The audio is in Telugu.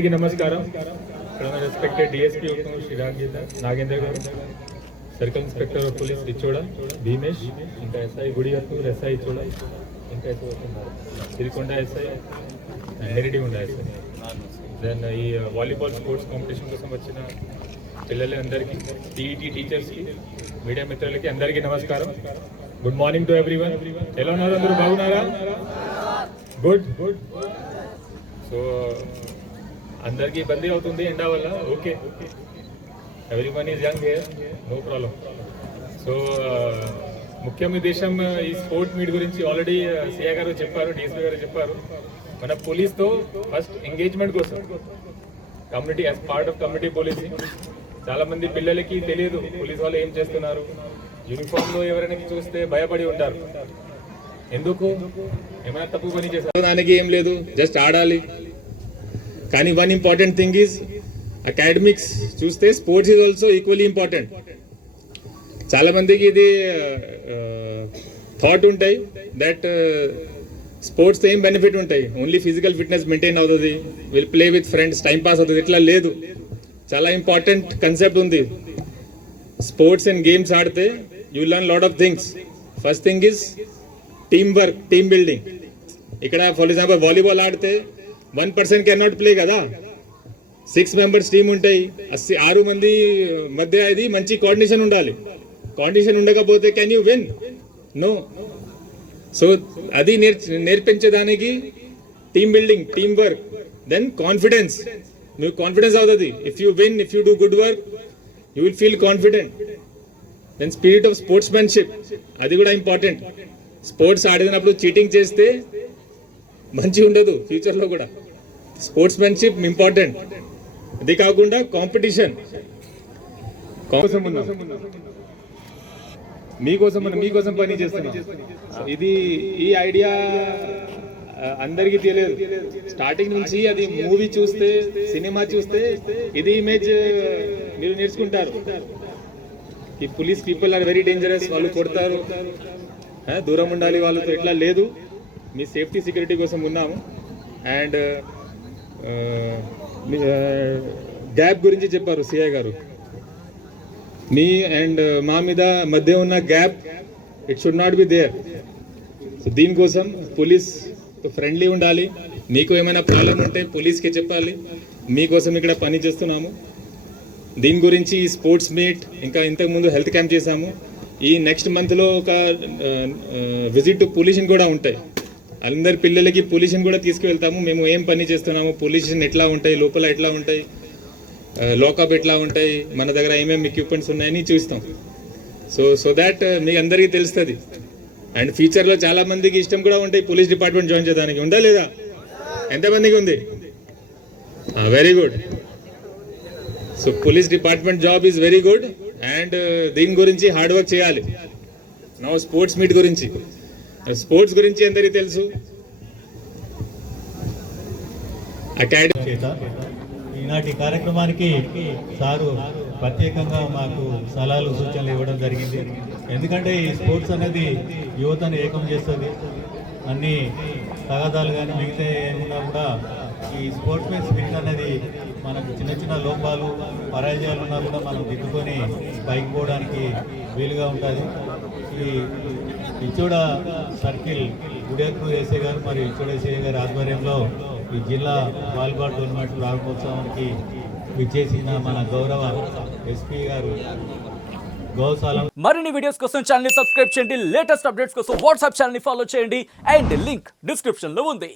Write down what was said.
అందరికీ నమస్కారం. రెస్పెక్టెడ్ డిఎస్పీ శ్రీ నాగేంద్ర గారు, circle inspector of police Ichoda Bheemesh, ఇంకా ఎస్ఐ గుడియత్తూరు ఎస్ఐ ఇచ్చోడా, ఇంకా ఎస్ఐ వస్తున్నారు సిరికొండ ఎస్ఐ, హెరిడిగుండ ఎస్ఐ. దెన్ ఈ వాలీబాల్ స్పోర్ట్స్ కాంపిటీషన్ కోసం వచ్చిన పిల్లలందరికీ, టీఈటీ టీచర్స్కి, మీడియా మిత్రులకి అందరికీ నమస్కారం. Good morning to everyone. ఎలా ఉన్నారు అందరూ? బాగున్నారా? Good good. సో అందరికీ ఇబ్బంది అవుతుంది ఎండ వల్ల. Okay, everyone is young here, no problem. So ముఖ్య ఉద్దేశం ఈ స్పోర్ట్ మీట్ గురించి ఆల్రెడీ సిఐ గారు చెప్పారు, డిఎస్పీ గారు చెప్పారు. మన పోలీస్తో ఫస్ట్ ఎంగేజ్మెంట్ కోసం community, as part of community policing. చాలా మంది పిల్లలకి తెలియదు పోలీస్ వాళ్ళు ఏం చేస్తున్నారు. యూనిఫామ్లో ఎవరైనా చూస్తే భయపడి ఉంటారు. ఎందుకు? ఏమైనా తప్పు పని చేస్తారు, దానికి ఏం లేదు, జస్ట్ ఆడాలి. కానీ one important thing is academics చూస్తే sports is also equally important. చాలా మందికి ఇది థాట్ ఉంటాయి దట్ స్పోర్ట్స్ ఏం బెనిఫిట్ ఉంటాయి, ఓన్లీ ఫిజికల్ ఫిట్నెస్ మెయింటైన్ అవుతుంది, will play with friends, time pass అవుతుంది. ఇట్లా లేదు, చాలా ఇంపార్టెంట్ కన్సెప్ట్ ఉంది. స్పోర్ట్స్ అండ్ గేమ్స్ ఆడితే you learn lot of things. First thing is team work, team building. ఇక్కడ ఫర్ ఎగ్జాంపుల్ వాలీబాల్ ఆడితే 1 person కెన్ నాట్ ప్లే కదా, 6 members టీమ్ ఉంటాయి, 6 మంది మధ్య అది మంచి కోఆర్డినేషన్ ఉండాలి. కోఆర్డినేషన్ ఉండకపోతే can you win? No. So అది నేర్పించడానికి team building, team work, then confidence. మీకు కాన్ఫిడెన్స్ అవుతుంది. If you win, if you do good work, you will feel confident. Then spirit of sportsmanship, అది కూడా ఇంపార్టెంట్. స్పోర్ట్స్ ఆడినప్పుడు చీటింగ్ చేస్తే మంచి ఉండదు ఫ్యూచర్లో కూడా. Sportsmanship important. అది కాకుండా కాంపిటీషన్ మీకోసం పని చేస్తున్నాం. ఇది ఈ ఐడియా అందరికీ తెలియదు. స్టార్టింగ్ నుంచి అది మూవీ చూస్తే, సినిమా చూస్తే ఇది ఇమేజ్ మీరు నేర్చుకుంటారు. ఈ police people are very dangerous, వాళ్ళు కొడతారు, దూరం ఉండాలి వాళ్ళతో. ఇట్లా లేదు, మీ సేఫ్టీ సెక్యూరిటీ కోసం ఉన్నాము. అండ్ గ్యాప్ గురించి చెప్పారు సిఐ గారు. మీ అండ్ మా మీద మధ్య ఉన్న gap, it should not be there. So దీనికోసం పోలీస్ ఫ్రెండ్లీ ఉండాలి. మీకు ఏమైనా ప్రాబ్లం ఉంటే పోలీస్కి చెప్పాలి. మీకోసం ఇక్కడ పని చేస్తున్నాము. దీని గురించి స్పోర్ట్స్ మీట్, ఇంకా ఇంతకుముందు హెల్త్ క్యాంప్ చేశాము. ఈ నెక్స్ట్ మంత్లో ఒక విజిట్ టు పొల్యూషన్ కూడా ఉంటాయి. అందరి పిల్లలకి పొల్యూషన్ కూడా తీసుకువెళ్తాము. మేము ఏం పని చేస్తున్నాము, పొల్యూషన్ ఎట్లా ఉంటాయి, లోపల ఎట్లా ఉంటాయి, లోకప్ ఎట్లా ఉంటాయి, మన దగ్గర ఏమేమి ఎక్విప్మెంట్స్ ఉన్నాయని చూస్తాం. సో దాట్ మీకు అందరికీ తెలుస్తుంది. అండ్ ఫ్యూచర్లో చాలా మందికి ఇష్టం కూడా ఉంటాయి పోలీస్ డిపార్ట్మెంట్ జాయిన్ చేయడానికి. ఉందా లేదా? ఎంతమందికి ఉంది? Very good. So police department job is very good. And దీని గురించి హార్డ్ వర్క్ చేయాలి. నా స్పోర్ట్స్ మీట్ గురించి, స్పోర్ట్స్ గురించి అందరికీ తెలుసు. అకాడమీ ఈనాటి కార్యక్రమానికి సారు ప్రత్యేకంగా మాకు సలహాలు, సూచనలు ఇవ్వడం జరిగింది. ఎందుకంటే ఈ స్పోర్ట్స్ అనేది యువతను ఏకం చేస్తుంది. అన్ని తగాదాలు కానీ మిగతా ఏమున్నా కూడా ఈ స్పోర్ట్స్మెన్ స్పిరిట్ అనేది మనకు చిన్న చిన్న లోపాలు, పరాజయాలు ఉన్నా కూడా మనం దిద్దుకొని పైకి పోవడానికి వీలుగా ఉంటుంది. ఈ ఇచ్చోడ సర్కిల్ గుడేకూరు ఎస్ఐ గారు మరియు ఇచ్చోడ ఎస్ఐ గారి ఆధ్వర్యంలో ఈ జిల్లా వాలీబాల్ టోర్నమెంట్ ప్రారంభోత్సవానికి విచ్చేసిన మన గౌరవ ఎస్పీ గారు గౌశాలం. మరిన్ని వీడియోస్ కోసం ఛానల్ ని సబ్స్క్రైబ్ చేయండి. లేటెస్ట్ అప్డేట్స్ కోసం వాట్సాప్ ఛానల్ ని ఫాలో చేయండి. అండ్ లింక్ డిస్క్రిప్షన్ లో ఉంది.